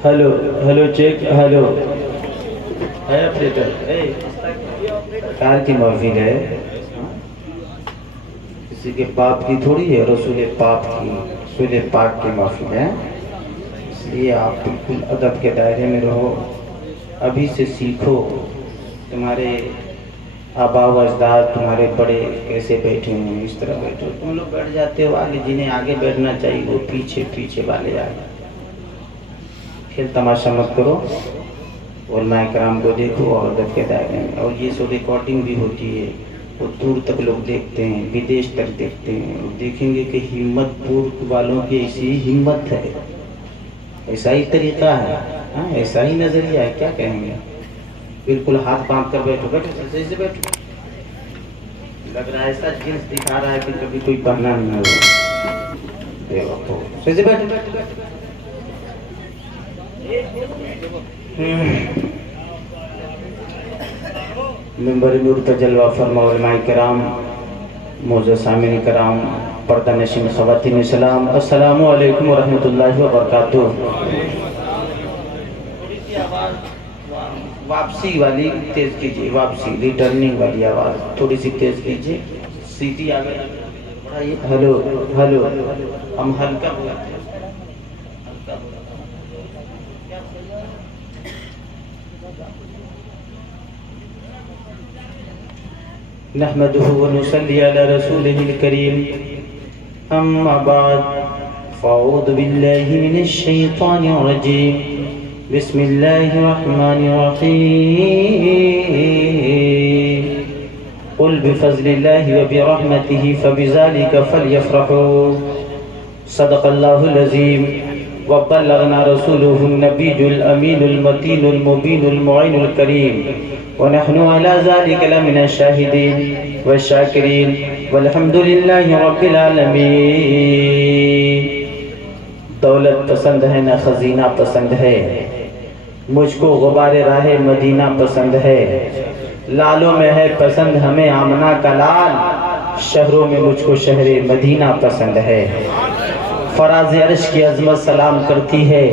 Hello hello check hello है operator. Car की महफिल है, किसी के पाप की थोड़ी है, रसूल पाक की महफिल है। इसलिए आप बिल्कुल अदब के दायरे में रहो, अभी से सीखो। तुम्हारे आबा व अजदाद, तुम्हारे बड़े कैसे बैठे हैं, इस तरह बैठो। तुम लोग बैठ जाते हो आगे, जिन्हें आगे बैठना चाहिए वो पीछे पीछे वाले आगे। खेल तमाशा मत करो, उलमा इकराम को देखो और अदब के दायरे में। और ये सो रिकॉर्डिंग भी होती है, वो दूर तक लोग देखते हैं, विदेश तक देखते हैं। वो देखेंगे कि हिम्मतपुर वालों की ऐसी हिम्मत है, ऐसा ही तरीका है, हाँ ऐसा ही नजरिया है, क्या कहेंगे। बिल्कुल हाथ बांध कर बैठो, बैठो सही से बैठो। लग रहा है ऐसा जींस दिखा रहा है कि कभी कोई पहना नहीं हो। देखो सही से बैठो, बैठो बैठो। मेंबर नूर पर जलवा फरमा उलमाए किराम, मोअज़्ज़ज़ सामिन किराम, पर्दा नशीन ख़वातीन सलाम, अस्सलामु अलैकुम व रहमतुल्लाहि व बरकातुहू। वापसी वाली तेज कीजिए, वापसी रिटर्निंग वाली आवाज़ थोड़ी सी तेज कीजिए, सीटी आ गई। हेलो हेलो, हम हल्का बोलते हैं। नहमदुहु व नुसल्ली अला रसूलिहिल करीम, अम्मा बाद, फ़अऊज़ु बिल्लाहि मिनश शैतानिर रजीम, बिस्मिल्लाहिर रहमानिर रहीम। क़ुल बिफ़ज़्लिल्लाहि व बिरहमतिहि फ़बिज़ालिका फ़लयफ़रहू, सदक़ल्लाहुल अज़ीम व बल्लगना रसूलुहुन नबियुल अमीनुल मतीनुल मुबीनुल मुईनुल करीम व नहनु अला ज़ालिका लमिन शाहिदीन व शाकिरीन वल्हम्दुलिल्लाहि रब्बिल आलमीन। दौलत पसंद है न खजीना पसंद है, मुझको गुबारे राहे मदीना पसंद है। लालों में है पसंद हमें आमना का लाल, शहरों में मुझको शहरे मदीना पसंद है। फराज अर्श की अजमत सलाम करती है,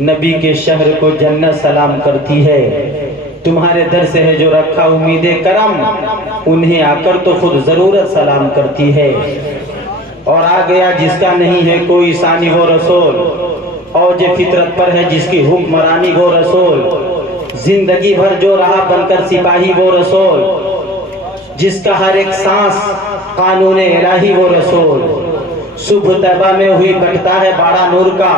नबी के शहर को जन्नत सलाम करती है। तुम्हारे दर से है जो रखा उम्मीदे करम, उन्हें आकर तो खुद जरूरत सलाम करती है। और आ गया जिसका नहीं है कोई सानी वो रसूल, और जो फितरत पर है जिसकी हुक्मरानी वो रसूल। जिंदगी भर जो रहा बनकर सिपाही वो रसूल, जिसका हर एक सांस कानून इलाही वो रसूल। सुबह तैबा में हुई बटता है बाड़ा नूर का,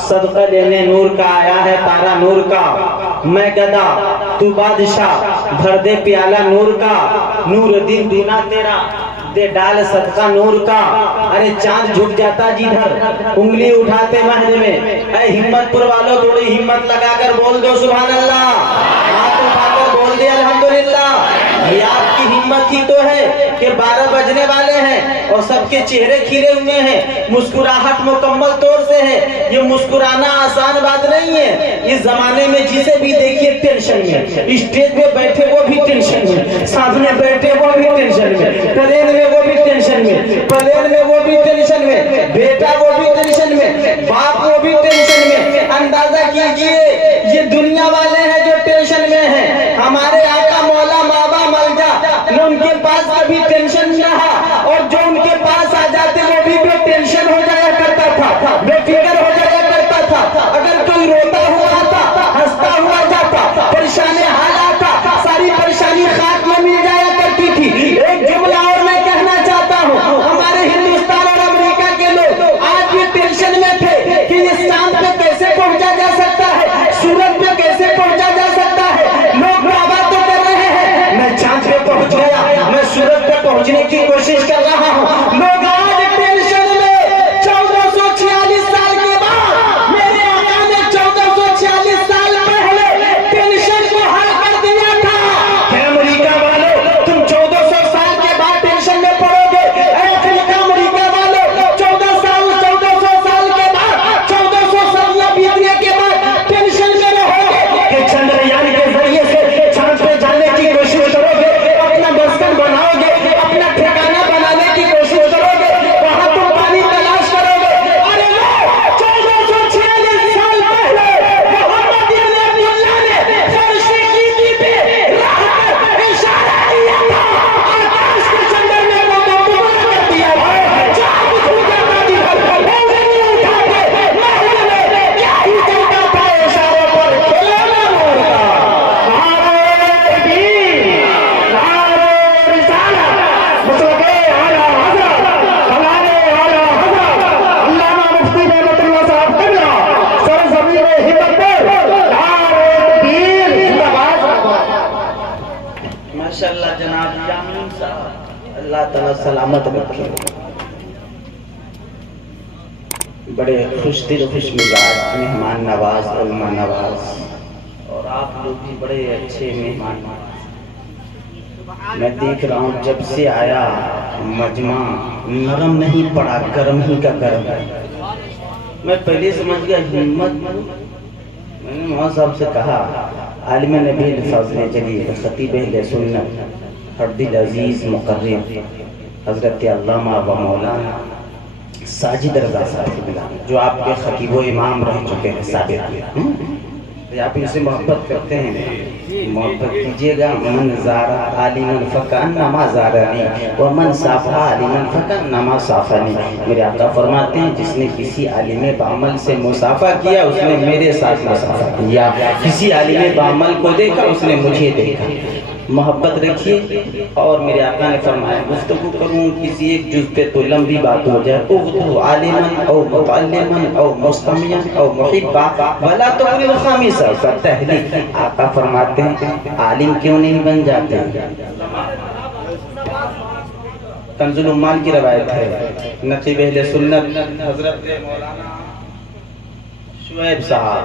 सदका लेने नूर का आया है तारा नूर का। मैं गदा तू बादशाह, भर दे प्याला नूर का, नूर दिन दूना तेरा दे डाल सदका नूर का। अरे चांद झुक जाता जिधर उंगली उठाते महज में। अरे हिम्मतपुर वालों थोड़ी हिम्मत लगाकर बोल दो सुभान अल्लाह, हाथ उठाकर बोल दे अल्हम्दुलिल्लाह। ये आपकी हिम्मत ही तो है कि 12 बजने वाले हैं और सबके चेहरे खिले हुए हैं, मुस्कुराहट मुकम्मल तौर से है। ये मुस्कुराना आसान बात नहीं है। इस जमाने में जिसे भी देखिए टेंशन में, स्टेज पे बैठे वो भी टेंशन में, सामने बैठे वो भी टेंशन में, ट्रेन में वो भी टेंशन में, प्लेन में वो भी टेंशन में, बेटा वो भी टेंशन में, बाप वो भी टेंशन में। अंदाजा कीजिए ये दुनिया वाले हैं जो टेंशन में है। हमारे आका मौला माबा मलजा न उनके पास कभी टेंशन न रहा, और जो उनके पास आ जाते वो भी बेटेंशन हो जाया करता था, बेफिक्र हो जाया करता था। अगर कोई रोता हुआ आता, हंसता हुआ जाता, परेशानी हाल आता, सारी परेशानी खाक में मिल जाया करती थी। एक जुमला और मैं कहना चाहता हूँ, हमारे हिंदुस्तान और अमेरिका के लोग आज भी टेंशन में थे कि इस चांद पे कैसे पहुंचा जा सकता है, सूरज पे कैसे पहुंचा अल्लाह ताला सलामत रखे। बड़े खुश दिल खुश मिजाज मेहमान नवाज उलमा नवाज और आप लोग भी बड़े अच्छे मेहमान। मैं देख रहा हूँ जब से आया मजमा नरम नहीं पड़ा, गर्म ही का गर्म है। मैं पहले समझ गया हिम्मत। मैंने वहाँ साहब से कहा आलिम नबी फज़ल जलील खतीब अहले सुन्नत हरदिल अजीज मुकर्रिर हजरत अल्लामा व मौलाना साजिद रज़ा साहब जो आपके खतीब व इमाम रह चुके हैं साबित। आप इनसे मोहब्बत करते हैं, मोहब्बत कीजिएगा। मन ज़ारा आलिमन फ़कान नमा ज़ारानी व मन साफ़ा आलिमन फ़कान नमा साफ़ानी। मेरे आका फरमाते हैं जिसने किसी आलिम बामल से मुसाफ़ा किया उसने मेरे साथ मुसाफ़ा किया, किसी आलिम बामल को देखा उसने मुझे देखा। मोहब्बत रखिए। और मेरे आका ने फरमाया गुफ्तगू करूँ किसी एक जुज़ पे तो लंबी बात हो जाए। उग़्दू आलिमन औ मुतअल्लिमन औ मुस्तमियन औ मुहिब्बा वला तुक़रिल ख़ामिसा फ़तहलीक। आका फरमाते हैं आलिम क्यों नहीं बन जाते। कंजुल उम्माल की रवायत है, नक़ीब अहले सुन्नत हज़रत मौलाना शुएब साहब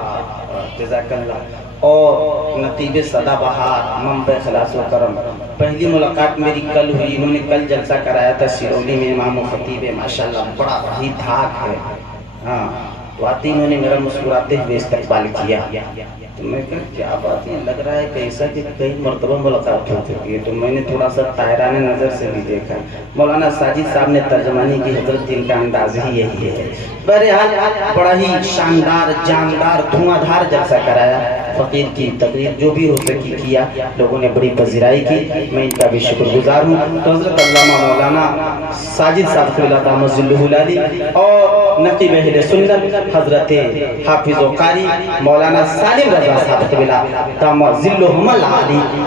जज़ाकल्लाह और नतीबे सदाबहार मंबे खलास व करम। पहली मुलाकात मेरी कल हुई। इन्होंने कल जलसा कराया था सिरौली में, इमाम व खतीब माशाल्लाह बड़ा ही धाक है। हाँ तो आते इन्होंने मेरा मुस्कुराते हुए इस्तकबाल किया। तो मैं कहा क्या बात है, लग रहा है कैसा कि कई मरतबा मुलाकात हो चुकी है। तो मैंने थोड़ा सा तायराने नज़र से भी देखा। मौलाना साजिद साहब ने तर्जमानी की, हजरत जिनका अंदाज ही यही है। बहरहाल बड़ा ही शानदार जानदार धुआंधार जलसा कराया। फ़कीर की तकरीर जो भी हो सकी किया, लोगों ने बड़ी पजीराई की, मैं इनका भी शुक्रगुजार हूँ। तो हजरत अल्लामा मौलाना साजिद साहब और नक़ीब अहले सुन्नत हजरत हाफिज़ व कारी मौलाना सालिम रज़ा साहब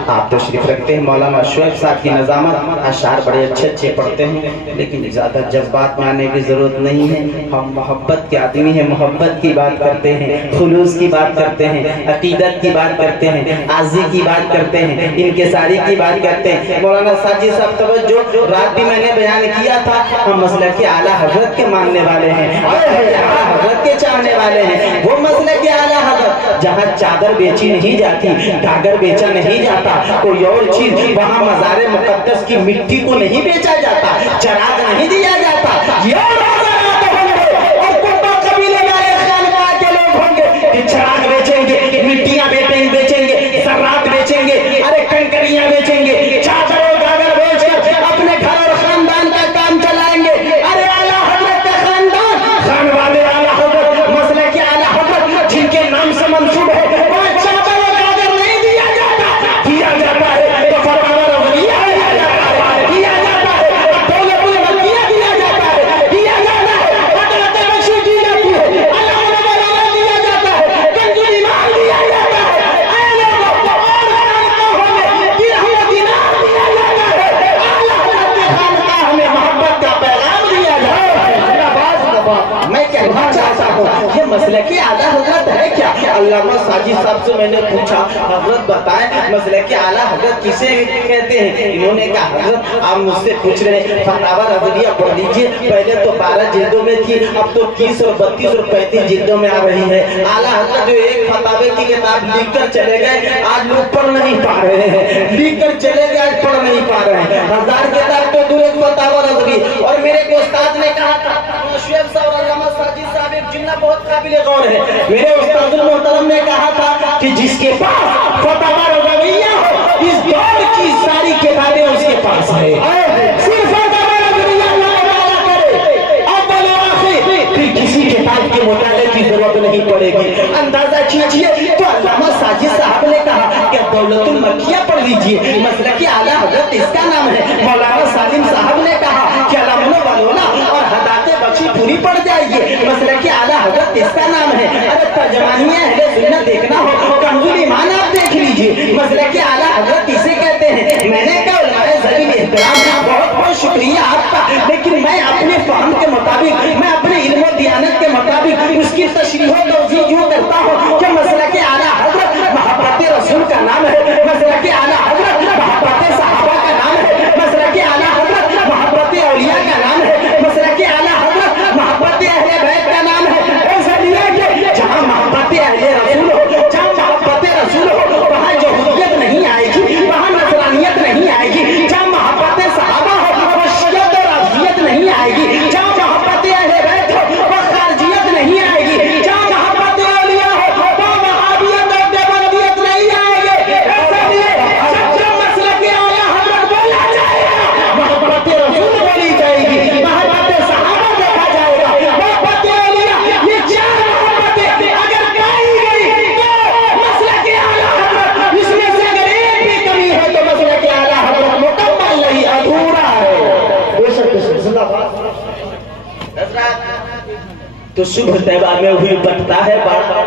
आप तशरीफ रखते हैं। मौलाना शुएब साहब की नज़ामत अशार बड़े अच्छे अच्छे पढ़ते हैं, लेकिन ज़्यादा जज्बात में आने की ज़रूरत नहीं है। हम मोहब्बत के आदमी हैं, मोहब्बत की बात करते हैं, खुलूस की बात करते हैं, अकीदत की बात करते हैं, आज़ी की बात करते हैं, इनकिसारी की बात करते हैं। मौलाना साजिद साहब तवज्जो, रात भी मैंने बयान किया था हम मसलक के आला हजरत के मानने वाले हैं, आला हजरत के चाहने वाले हैं। वो मसलक के आला हजरत जहाँ चादर बेची नहीं जाती, कागर बेचा नहीं जाता, कोई और चीज वहाँ मज़ारे मुक़द्दस की मिट्टी को नहीं बेचा जाता, चराग नहीं दिया जाता। चराग बेचेंगे, मिट्टियाँ बेचेंगे, सर्रात बेचेंगे, अरे कंकरियाँ बेचेंगे, चादर और गागर बेचकर अपने घर और खानदान का काम चलाएंगे। अरे आला हजरत का खानदान, खान वाले आला हजरत, मसले के आला हजरत जिनके नाम से मंसूब है, वहाँ चादर और गागर नहीं दिया जाता है तो फरमाना रज़िया दिया जाता है, दिया जाता है दौलतुल मकिया दिया जाता है, दिया जाता है हजरत बख्शी दी जाती है, अल्लाह ने दिया जाता है, कंजुल ईमान दिया जाता है, ऐ लोगों और खानकाहों में दिरहम दिनार दिया जाता है। आला हजरत के खानकाह में मोहब्बत का पैगाम दिया जाए। मैं कहना चाहता हूँ ये मसले के आला हजरत है क्या। अल्लामा साजिद साहब से मैंने पूछा हजरत बताएं मसले के आला हजरत किसे कहते हैं। इन्होंने कहा हजरत आप मुझसे पूछ रहे हैं फतावा रज़विया पढ़ लीजिए, पहले तो 12 जिल्दों में थी, अब तो 30 और 32 और 35 जिल्दों में आ रही है। आला हजरत जो एक फतावे की किताब लिख कर चले गए आज लोग पढ़ नहीं पा रहे हैं, लिख कर चले गए आज पढ़ नहीं पा रहे हैं। 1000 किताब तो दूर एक फतावा रज़वी। और मेरे उस्ताद ने कहा था शुएब साहब और अल्लामा साजिद साहब एक जुमला बहुत काबिल गौर है। मेरे उस्तादुल मोहतरम ने कहा था कि जिसके पास फतावा रज़विया हो इस दौर की सारी किताबें उसके पास है, सिर्फ फतावा रज़विया अल्लाह करे अव्वल व आखिर, फिर किसी किताब के मुताले की जरूरत नहीं पड़ेगी। अंदाजा कीजिए तो अल्लामा साजिद साहब ने कहा कि दौलतुल मकिया पढ़ लीजिए, मसलक आला हजरत इसका नाम है। मौलाना सालिम साहब ने कहा कि अलामुल वलोला और हदाते बख्शी पूरी पढ़ जाइए, मसलक आला हजरत इसका नाम है। अरे तर्जमानियां अहले सुन्नत देखना हो कंजुल ईमान आप देख लीजिए, मसलक आला हजरत इसे कहते हैं। मैंने कहा उलमाए ज़मीन एहतराम बहुत बहुत शुक्रिया आपका, लेकिन मैं अपने फहम के मुताबिक, मैं अपने इल्म और दियानत के मुताबिक उसकी तशरीह और तौज़ीह यूं करता हूँ कि मसलक आला हजरत मोहब्बत रसूल का नाम है, मसलक आला हजरत मोहब्बत सहाबा का नाम है, मसलक आला हजरत तो शुभ तैबा में हुई बटता है बाड़ा,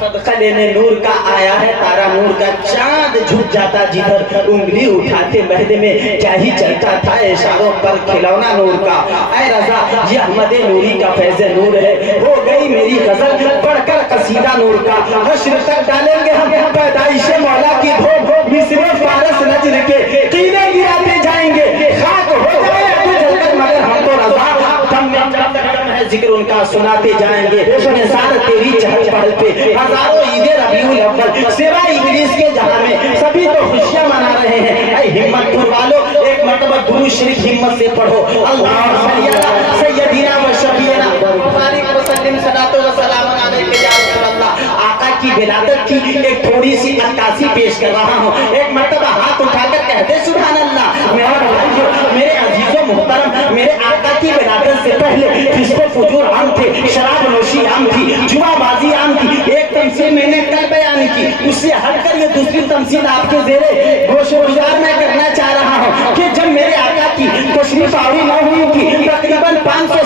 सदका लेने नूर का आया है तारा, नूर का चांद झुक जाता जिधर, उंगली उठाते महद में क्या ही चलता था इशारों पर खिलौना नूर का। ऐ रजा ये अहमद नूरी का फैज़ नूर है, हो गई मेरी गजल बढ़कर कसीदा नूर का। हश्र तक डालेंगे हम पैदाइश मौला की धो, मिस्र फारस नजर के कीने गिराते जाएंगे, खाक हो जाए तो जलकर मगर हम तो रजा, दम में जब तक दम है जिक्र उनका सुनाते जाएंगे। निसार तेरी चहल पहल पे हजारों ईदे रबीउल अव्वल, सिवाय इब्लीस के जहां में सभी तो खुशियां मना रहे हैं। ऐ हिम्मतपुर वालों एक मरतबा दुरूद शरीफ हिम्मत से पढ़ो, अल्लाहुम्मा सल्ली अला सय्यदिना व शफीना मुबारक व सल्लिम सलातो व सलाम अलैका या रसूलल्लाह। आका की विलादत की एक थोड़ी सी अक्कासी पेश कर रहा हूँ। एक मरतबा हाथ उठाकर कहते सुभान अल्लाह। मेरे भाइयों, मेरे अजीजों मुहतरम, मेरे आका की विलादत से पहले फिस्को फुजूर आम थे, शराब नोशी आम थी, जुआबाजी आम थी। एक तमसील मैंने कल बयान की, उससे हटकर ये दूसरी तमसील आपके ज़ेरे गोशोगुजार में करना चाह रहा हूँ कि जब मेरे आका की तशरीफ आवी न हुई थी, तकरीबन 500